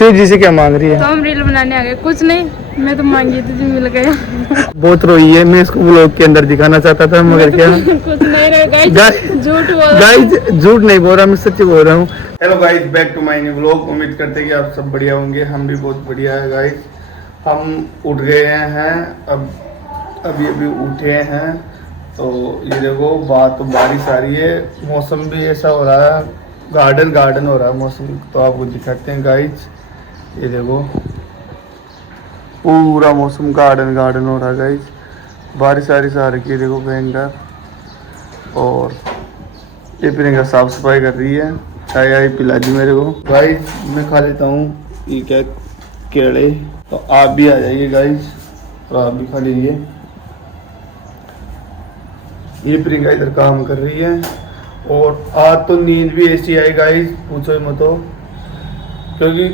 शिव जी से क्या मांग रही है? तो हम रील बनाने आ गए। कुछ नहीं, मैं तो मांगी थी, मिल गया। बहुत रोई है। मैं इसको व्लॉग के अंदर दिखाना चाहता था मगर क्या कुछ नहीं रहे गाइस, झूठ बोल रहा गाइस, झूठ नहीं बोल रहा, मैं सच्ची बोल रहा हूँ। Hello guys, back to my new vlog. उम्मीद करते हैं कि आप सब बढ़िया होंगे। हम भी बहुत बढ़िया है गाइस। हम उठ गए हैं, अभी उठे हैं। तो ये देखो, बात तो बारिश आ रही है, मौसम भी ऐसा हो रहा है, गार्डन हो रहा है मौसम। तो आपको दिखाते हैं गाइस, ये देखो पूरा मौसम गार्डन हो रहा है गाइस। बारिश आ रही है, देखो भयंकर। और ये प्रियंका साफ सफाई कर रही है। चाय आई पिला दी मेरे को गाइस। मैं खा लेता हूँ ये क्या केले। तो आप भी आ जाइए गाइस, और आप भी खा लीजिए। ये प्रियंका इधर काम कर रही है। और आज तो नींद भी ऐसी आई गाइस, पूछो ही मत। क्योंकि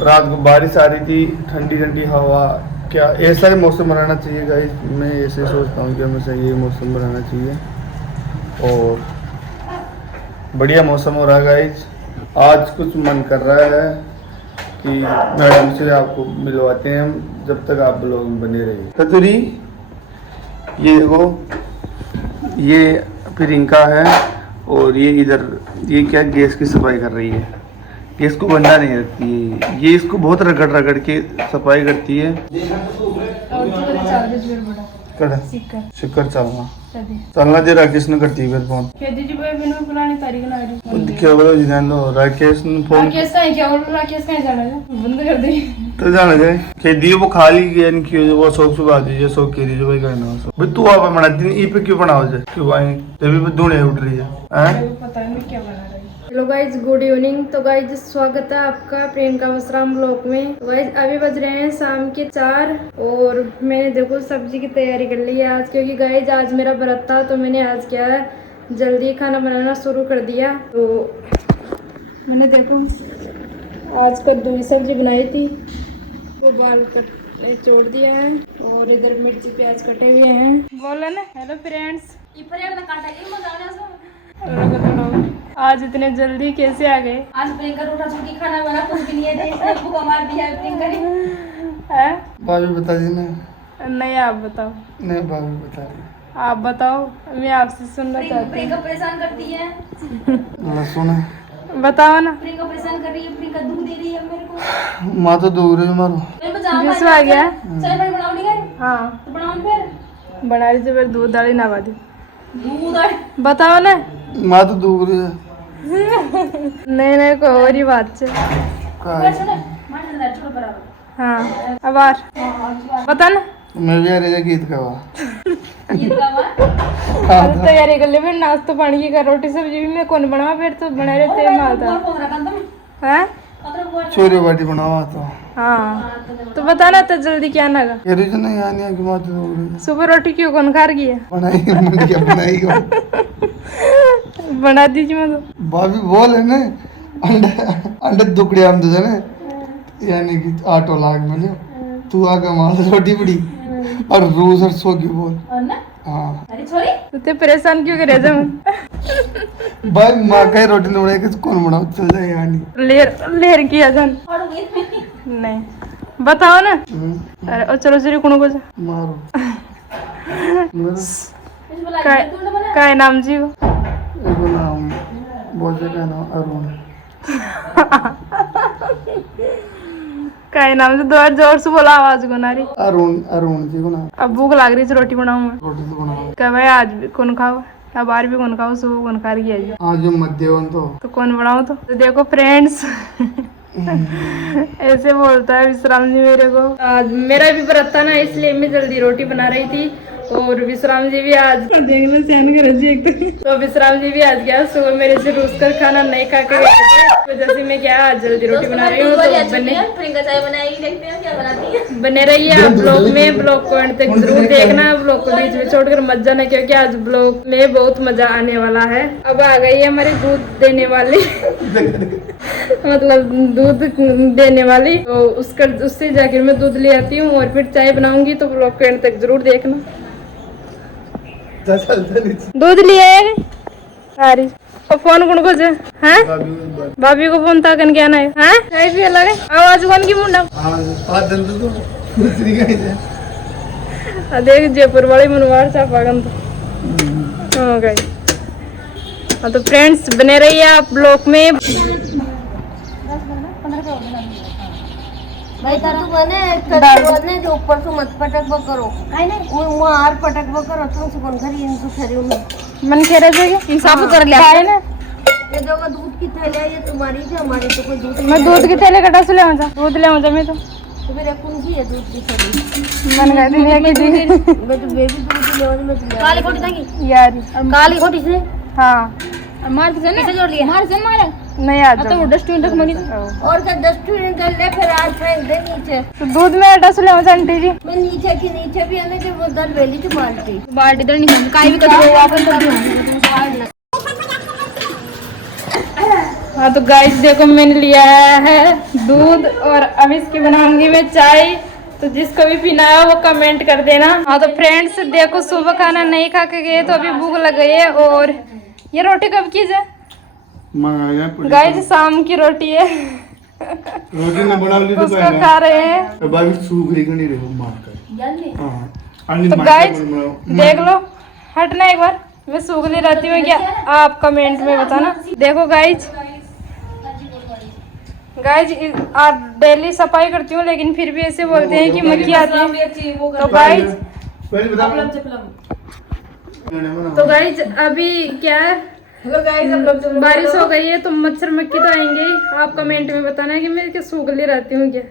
रात को बारिश आ रही थी, ठंडी ठंडी हवा। क्या ऐसा ही मौसम बनाना चाहिए गाइस। मैं ऐसे सोचता हूँ कि हमेशा ये मौसम बनाना चाहिए। और बढ़िया मौसम हो रहा है गाइस। आज कुछ मन कर रहा है कि मैडम से आपको मिलवाते हैं हम, जब तक आप लोग बने रहिए। कतुरी, ये देखो, ये प्रियंका है। और ये इधर ये क्या गैस की सफाई कर रही है। गैस को बंदा नहीं रखती है ये, इसको बहुत रगड़ के सफाई करती है। शिकर चलना दे। राकेश ने करती है फोन। राकेश ने फोन बंद कर दी तो जाना जाए खेदी वो खाली गया वो शौक सुबह दीजिए शौक के दीजिए भाई कहना भाई तू आप बनाती नहीं पे क्यों बनाओ जाए क्यों आई तभी धुने उठ रही है पता नहीं क्या बना रही है। Hello guys, good evening. तो गाइज स्वागत है आपका प्रियंका मसराम ब्लॉग में। गाइज अभी बज रहे हैं शाम के 4 और मैंने देखो सब्जी की तैयारी कर ली है आज, क्योंकि गाइज आज मेरा व्रत था। तो मैंने आज क्या है जल्दी खाना बनाना शुरू कर दिया। तो मैंने देखो आज कद्दू की सब्जी बनाई थी, वो बाल कट छोड़ दिया है। और इधर मिर्ची प्याज कटे हुए हैं। बोलो ना हेलो फ्रेंड्स। आज इतने जल्दी कैसे आ गए? आज प्रियंका रोटा छुट्टी खाना बना कुछ भी नहीं है, इसने भूखा मार दिया है प्रियंका ने। हैं भाभी बता दी ना? नहीं आप बताओ। नहीं भाभी बता दी। आप बताओ, मैं आपसे सुनना चाहती हूँ। प्रियंका परेशान करती है। सुना बताओ ना। प्रियंका परेशान कर रही है, प्रियंका दूध दे रही है मेरे को। माँ तो दूर है मारो। विश्व आ गया। चाय बड़ी बनाओ नहीं गए? हाँ तो बनाओ फिर। बना रही थी, फिर दूध डाली ना बादी। दूध बताओ ना। माँ तो दूर है। नहीं कोई और ही बात से। हाँ आभार बता ना। मैं भी आ रही गीत का तैयारी कर ले फिर नाश्ता पानी की कर। रोटी सब्जी भी मैं कौन बनावा, फिर तो बना रहे थे माता है छोरे बाटी बनावा तो। हाँ तो बता ना तो जल्दी क्या ना का। नहीं आने की बात है। सुबह रोटी क्यों कौन खा रही है? बनाई बना दीजिए मैं तो। भाभी बोल है ना अंडे अंडे दुकड़े हम तो जाने यानी कि आटो लाग मिले तू आगे मार रोटी बड़ी और रोज और सो की बोल। और ना हाँ अरे छोरी तो ते परेशान क्यों करे जम? भाई माँ का ही रोटी नहीं बनाएगी तो कौन बनाओ चल जाए यानी लेर किया जान नहीं बताओ ना। अरे और चलो चलो कुणो को मारो काय नाम जी वो? एगो नाम बोझे का नाम अरुण। काय नाम से दो जोर से बोला आवाज गुनारी। अरुण जी को नाम। अब भूख लग रही है रोटी बनाऊं मैं। रोटी तो बनाओ। क्या भाई आज भी कौन खाओ, अब बाहर भी कौन खाओ, सुबह कौन खा रही है आज जो मध्याह्न तो कौन बनाओ तो देखो फ्रेंड्स। ऐसे बोलता है विश्राम जी मेरे को। आज मेरा भी व्रत था ना, इसलिए मैं जल्दी रोटी बना रही थी। और विश्राम जी भी आज देखना सहन कर तो विश्राम जी भी आज गया सुबह मेरे से रूस कर खाना नहीं खा के गए थे। तो जैसे मैं क्या आज जल्दी रोटी बना रही हूँ तो प्रियंका चाय बनाएगी, देखते हैं क्या बनाती है। बने रहिए आप ब्लॉग में। ब्लॉग को अंत तक जरूर देखना, ब्लॉग को बीच में छोड़कर मत जाना, क्योंकि आज ब्लॉग में बहुत मजा आने वाला है। अब आ गई है हमारी दूध देने वाली मतलब दूध देने वाली। तो उससे जाकर मैं दूध ले आती हूँ और फिर चाय बनाऊंगी। तो ब्लॉग को अंत तक जरूर देखना। दूध लिया है सारी और फोन कौन को जे हैं भाभी को फोन ताकन क्या ना है हैं चाय भी अलग है आवाज कौन की मुंडा देख जयपुर वाली मनवार सा पागन तो हो गई। हाँ तो फ्रेंड्स बने रहिए आप ब्लॉक में। भाई तारा तू बने जो ऊपर से मत पटक बक करो काय नहीं वो मार पटक बक करो तुम से कौन खरी इन खरी में मन खेरे से इंसाफ कर लिया है ना। ये देखो दूध की थैली है ये तुम्हारी थी हमारी तो कोई दूध मैं दूध की थैली कटा से ले आऊं दूध ले आऊं मैं तो मेरे कौन सी है दूध की थैली मन कहती है कि दी मैं तो बेबी दूध ले आऊं मैं काली खोटी थी यार काली खोटी से हां मार से ना जोड़ लिया मार से मार नहीं आज तो डस्टबिन रख मनी और क्या डस्टबिन कर ले फिर आज फेंक दे नीचे तो दूध में आटा से ले आऊं आंटी जी मैं नीचे की नीचे भी है ना जो वो दर वेली की बाल्टी इधर नहीं काई भी कर दो अपन कर दो। हाँ तो गाइस देखो मैंने लिया है दूध और अब इसकी बनाऊंगी मैं चाय। तो जिसको भी पीना है वो कमेंट कर देना। हाँ तो फ्रेंड्स देखो सुबह खाना नहीं खा के गए तो अभी भूख लग गई है। और ये रोटी कब की है गाइस शाम की रोटी है रोटी ना बना ली तो उसको खा रहे हैं। तो बाकी सूख रही नहीं रहो मार कर हां तो गाइस देख लो हटना एक बार मैं सूखली रहती हूँ क्या आप कमेंट में बताना। देखो गाइस आप डेली सफाई करती हूँ लेकिन फिर भी ऐसे बोलते हैं कि मक्खी आती है। तो गाइस अभी क्या है बारिश हो गई है तो मच्छर मक्खी तो आएंगे ही। आप कमेंट में बताना कि मैं क्या सूखली रहती हूँ क्या।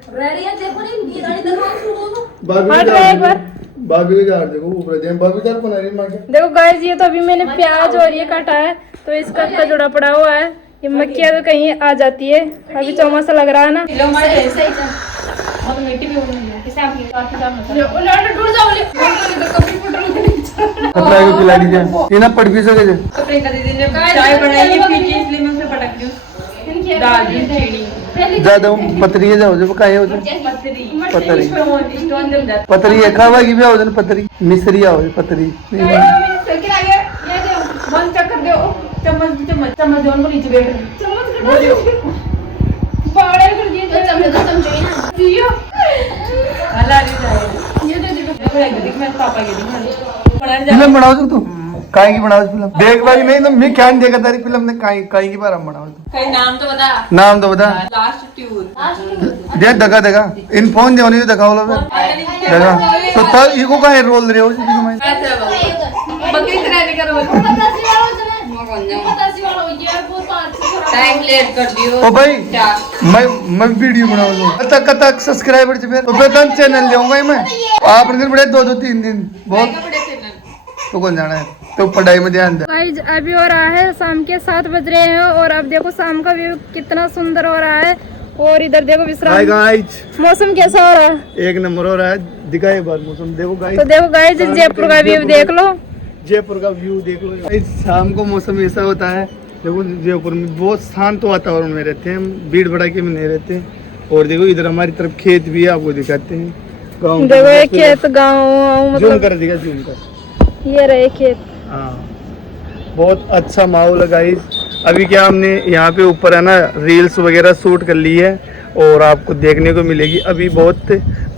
एक बार भाभी का झाड़ देखो ऊपर दे भाभी झाड़ बना रही मां के। देखो गाइस ये तो अभी मैंने प्याज और ये काटा है तो इसका कचौड़ा पड़ा हुआ है। ये मक्खियाँ तो कहीं आ जाती है अभी चौमासा लग रहा है ना। खिला दीजिए ना पड़ भी सके चाय बनाई इसलिए मैं उसे पटक दूं डाल दी ज्यादा पतरी है जाओ जब काहे हो पतरी पतरी है खावा की भी हो जाए पतरी मिसरी आओ पतरी चक्कर दो चम्मच चम्मच चम्मच दोनों को नीचे बैठ चम्मच पाड़े कर दिए चम्मच चमचे ना दियो हला दी ये दे दे देख मैं पापा के दिन फिल्म बनाओ तू काहे की बनाओ फिल्म देख भाई नहीं तो मैं क्या नहीं देखा तारी फिल्म ने काहे की बार हम बनाओ कई नाम तो बता लास्ट ट्यून दे दगा दगा इन फोन देवनी तो दिखाओ लो दगा तो तब इको का रोल रहे हो जी मैं बकरी ट्राई करो टाइम लेट कर दियो ओ भाई मैं वीडियो बना लो कतक कतक सब्सक्राइबर से फिर तो बेतन चैनल लेऊंगा मैं आपने दिन बड़े 2-3 दिन बहुत तो कौन जाना है तो पढ़ाई में ध्यान दे। गाइस अभी हो रहा है शाम के 7 बज रहे हैं और अब देखो शाम का व्यू कितना सुंदर हो रहा है। और इधर देखो विश्राम मौसम कैसा हो रहा है एक नंबर हो रहा है दिखाए बार मौसम देखो गाइस। तो देखो गाइस जयपुर का व्यू देख लो जयपुर का व्यू देख लो। शाम को मौसम ऐसा होता है देखो जयपुर में बहुत शांत वातावरण में रहते हैं हम भीड़ भड़ाके में नहीं रहते। और देखो इधर हमारी तरफ खेत भी है आपको दिखाते हैं गाँव देखो ये खेत गाँव मतलब कर दिखा जूम कर ये रहे खेत। हाँ बहुत अच्छा माहौल है गाइस। अभी क्या हमने यहाँ पे ऊपर है ना रील्स वगैरह शूट कर ली है और आपको देखने को मिलेगी अभी बहुत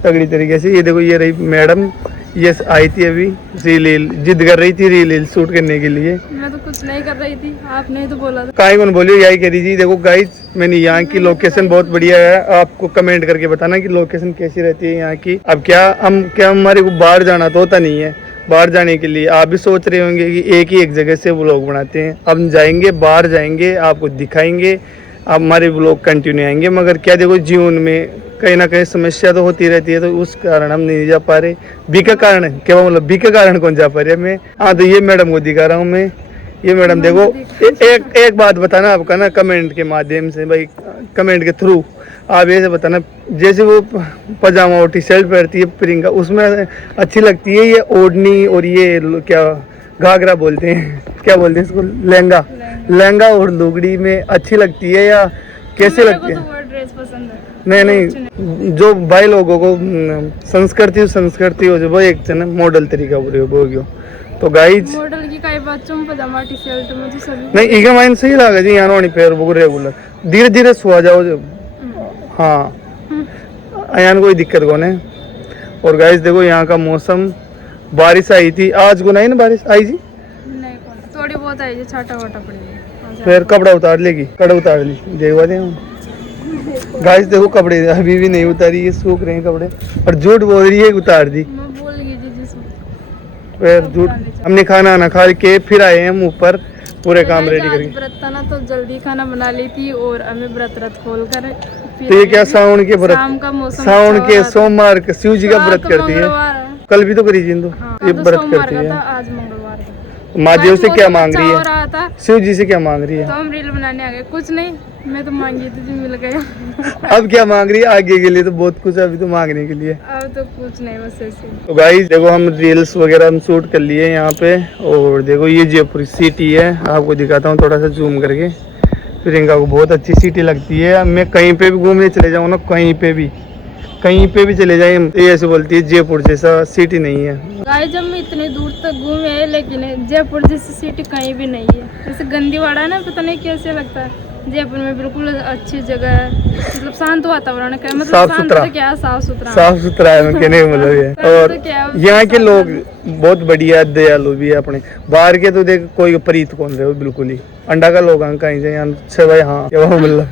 तगड़ी तरीके से। ये देखो ये रही मैडम ये आई थी अभी रील जिद कर रही थी रील शूट करने के लिए। मैं तो कुछ नहीं कर रही थी आपने तो बोला था काहे कौन बोलियो यही करी थी। देखो गाइस मैंने यहाँ की लोकेशन बहुत बढ़िया है आपको कमेंट करके बताना कि लोकेशन कैसी रहती है यहाँ की। अब क्या हमारे को बाहर जाना तो होता नहीं है। बाहर जाने के लिए आप भी सोच रहे होंगे कि एक जगह से व्लॉग बनाते हैं। हम जाएंगे बाहर जाएंगे आपको दिखाएंगे आप हमारे व्लॉग कंटिन्यू आएंगे। मगर क्या देखो जीवन में कहीं ना कहीं समस्या तो होती रहती है तो उस कारण हम नहीं जा पा रहे। बी का कारण क्या मतलब बी का कारण कौन जा पा रहे मैं। हाँ तो ये मैडम को दिखा रहा हूँ मैं। ये मैडम देखो एक बात बताना आपका ना कमेंट के माध्यम से भाई कमेंट के थ्रू आप ऐसे बताना जैसे वो पजामा और टी शर्ट पहनती है प्रियंका उसमें अच्छी लगती है ये ओढ़नी और ये क्या घाघरा बोलते हैं क्या बोलते हैं इसको लहंगा और लुगड़ी में अच्छी लगती है या कैसे लगती है। ड्रेस पसंद है नहीं जो भाई लोगों को संस्कृति हो जो वो एक मॉडल तरीका हो गयो तो गाइज मॉडल की काई बात चुम पजामा टी शर्ट में तो सभी नहीं इके माइन सही लगा जी यहाँ नहीं पैर बुक रेगुलर धीरे धीरे सो जाओ जब हाँ यहाँ कोई दिक्कत कौन है। और गाइज देखो यहाँ का मौसम बारिश आई थी आज को नहीं ना बारिश आई जी नहीं थोड़ी बहुत आई छाटा वाटा पड़ी फिर कपड़ा उतार लेगी कड़ा उतार ली देखवा दे गाइस देखो कपड़े अभी भी नहीं उतारी ये सूख रहे हैं कपड़े और झूठ बोल रही है उतार दी मैं बोल गई जी जिसमें फिर झूठ हमने खाना ना खा के फिर आए हैं हम ऊपर पूरे काम रेडी करके। व्रत था ना तो जल्दी खाना बना ली थी और हमें व्रत खोल कर तो ये क्या सावन के व्रत शाम का मौसम सावन अच्छा के हो रहा था। सोमवार के शिव जी का हाँ, व्रत तो करती है मंगलवार है। कल भी तो करी जिंदो हाँ, ये तो व्रत सोमवार करती का है। था, आज मंगलवार था। माँ जी से क्या मांग अच्छा रही हो है रहा था शिव जी से क्या मांग रही तो है हम रील बनाने आ गए कुछ नहीं मैं तो मांगी थी जी मिल गया अब क्या मांग रही है आगे के लिए तो बहुत कुछ है अभी तो मांगने के लिए। अब तो कुछ नहीं बस ऐसे तो गाइस देखो हम रील्स वगैरह हम शूट कर लिए यहाँ पे और देखो ये जयपुर सिटी है आपको दिखाता हूँ थोड़ा सा जूम करके। प्रियंका को बहुत अच्छी सिटी लगती है मैं कहीं पे भी घूमने चले जाऊँ ना कहीं पे भी चले जाए ये ऐसे बोलती है जयपुर जैसा सिटी नहीं है। गाइस जब मैं इतने दूर तक घूमे लेकिन जयपुर जैसी सिटी कहीं भी नहीं है। जैसे गंदीवाड़ा है ना पता नहीं कैसे लगता है जयपुर में बिल्कुल अच्छी जगह है मतलब शांत वातावरण है मतलब साफ शांत सुथरा तो क्या साफ सुथरा है मैं कहने का मतलब ये। और तो क्या यहाँ के लोग बहुत बढ़िया दयालु भी है अपने बाहर के तो देख कोई प्रीत कौन रहे हो बिल्कुल ही अंडा का लोग कहीं से यहाँ से भाई हाँ क्या मतलब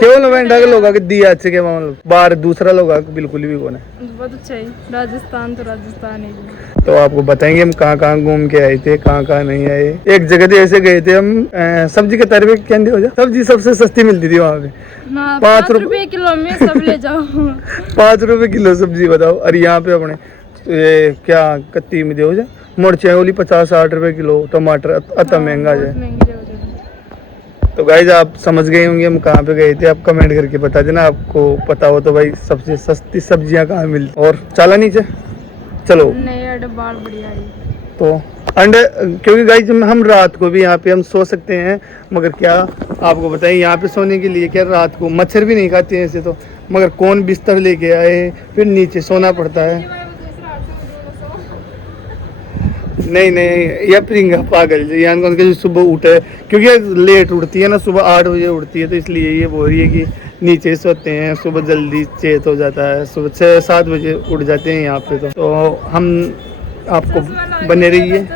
केवल अंडा के लोग दिया अच्छे के मतलब बाहर दूसरा लोग बिल्कुल भी कौन है। बहुत अच्छा है राजस्थान तो राजस्थान है। तो आपको बताएंगे हम कहाँ घूम के आए थे कहाँ नहीं आए। एक जगह तो ऐसे गए थे हम सब्जी के तरफ कहते हो जा सब्जी सबसे सस्ती मिलती थी वहाँ पे 5 रुपए किलो में सब ले जाओ 5 रुपए किलो सब्जी बताओ। और यहाँ पे अपने ये क्या कत्ती में दो जा मिर्चें वाली 50-60 रुपए किलो टमाटर अतः महंगा है। तो गाइज आप समझ गए होंगे हम कहाँ पे गए थे आप कमेंट करके बता देना आपको पता हो तो भाई सबसे सस्ती सब्जियां कहाँ मिलती। और चला नीचे चलो नहीं बाल बढ़िया है तो अंडे क्योंकि गाइज हम रात को भी यहाँ पे हम सो सकते हैं मगर क्या आपको बताएं यहाँ पे सोने के लिए क्या रात को मच्छर भी नहीं खाते हैं ऐसे तो मगर कौन बिस्तर लेके आए फिर नीचे सोना पड़ता है। नहीं ये प्रियंका पागल यान कौन के सुबह उठे क्योंकि लेट उठती है ना सुबह 8 बजे उठती है तो इसलिए ये बोल रही है कि नीचे सोते हैं सुबह जल्दी चेत हो जाता है सुबह 6-7 बजे उठ जाते हैं यहाँ पे। तो हम आपको बने रहिए।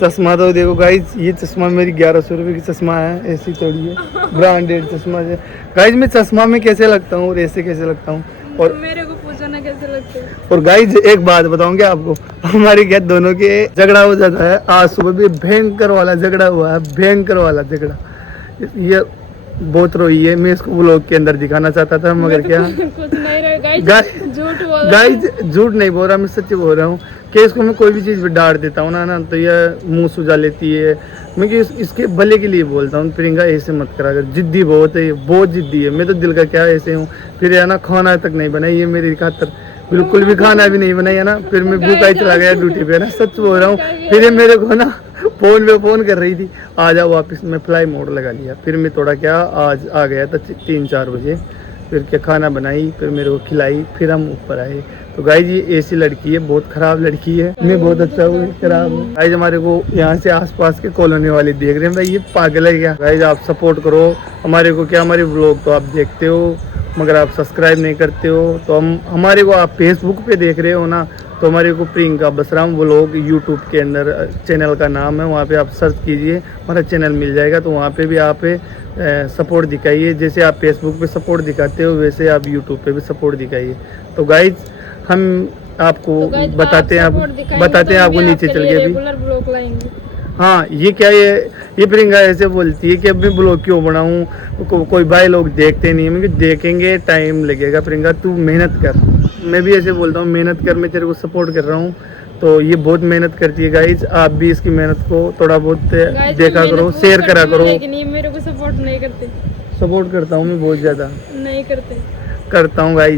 चश्मा तो देखो गाइज ये चश्मा मेरी 1100 रुपये की चश्मा है ऐसी थोड़ी है ब्रांडेड चश्मा है। गाइज मैं चश्मा में कैसे लगता हूँ और ऐसे कैसे लगता हूँ और मेरे को पूछना कैसे लगता है। और गाइज एक बात बताऊंगे आपको हमारे क्या दोनों के झगड़ा हो जाता है। आज सुबह भी भयंकर वाला झगड़ा हुआ है भयंकर वाला झगड़ा ये बहुत रोई है। मैं इसको ब्लॉग के अंदर दिखाना चाहता था मगर क्या कुछ नहीं रहा गाइज झूठ नहीं बोल रहा मैं सच्ची बोल रहा हूँ कि इसको मैं कोई भी चीज़ पे डांट देता हूँ ना तो ये मुंह सुझा लेती है। मैं कि इसके भले के लिए बोलता हूँ प्रियंका ऐसे मत करा कर जिद्दी बहुत है बहुत जिद्दी है। मैं तो दिल का क्या ऐसे हूँ फिर है ना खाना तक नहीं बनाई है मेरी खातर बिल्कुल भी खाना भी नहीं बनाई है ना फिर मैं भूखा ही चला गया ड्यूटी पे ना सच बोल रहा हूँ। फिर ये मेरे को ना फोन कर रही थी आ जाओ वापस मैं फ्लाई मोड लगा लिया फिर मैं थोड़ा क्या आज आ गया था 3-4 बजे फिर क्या खाना बनाई फिर मेरे को खिलाई फिर हम ऊपर आए। तो गाइज ये ऐसी लड़की है बहुत खराब लड़की है मैं बहुत अच्छा हूँ खराब हूँ। गाइज हमारे को यहाँ से आसपास के कॉलोनी वाले देख रहे हैं भाई ये पागल है क्या। गाइज आप सपोर्ट करो हमारे को क्या हमारे व्लॉग तो आप देखते हो मगर आप सब्सक्राइब नहीं करते हो। तो हम हमारे को आप फेसबुक पे देख रहे हो ना तो हमारे को प्रियंका बसराम व्लॉग यूट्यूब के अंदर चैनल का नाम है वहाँ पे आप सर्च कीजिए हमारा चैनल मिल जाएगा। तो वहाँ पे भी आप सपोर्ट दिखाइए जैसे आप फेसबुक पे सपोर्ट दिखाते हो वैसे आप यूट्यूब पे भी सपोर्ट दिखाइए। तो गाइज हम आपको बताते हैं आपको नीचे चल के भी हाँ ये क्या ये प्रियंका ऐसे बोलती है कि अब मैं ब्लॉग क्यों बनाऊँ कोई भाई लोग देखते नहीं है देखेंगे टाइम लगेगा। प्रियंका तू मेहनत कर मैं भी ऐसे बोलता हूँ मेहनत कर मैं तेरे को सपोर्ट कर रहा हूँ। तो ये बहुत मेहनत करती है गाइज आप भी इसकी मेहनत को थोड़ा बहुत देखा करो शेयर करा करो। लेकिन ये मेरे को सपोर्ट नहीं करते। सपोर्ट करता हूँ मैं बहुत ज़्यादा नहीं करते करता हूँ गाइज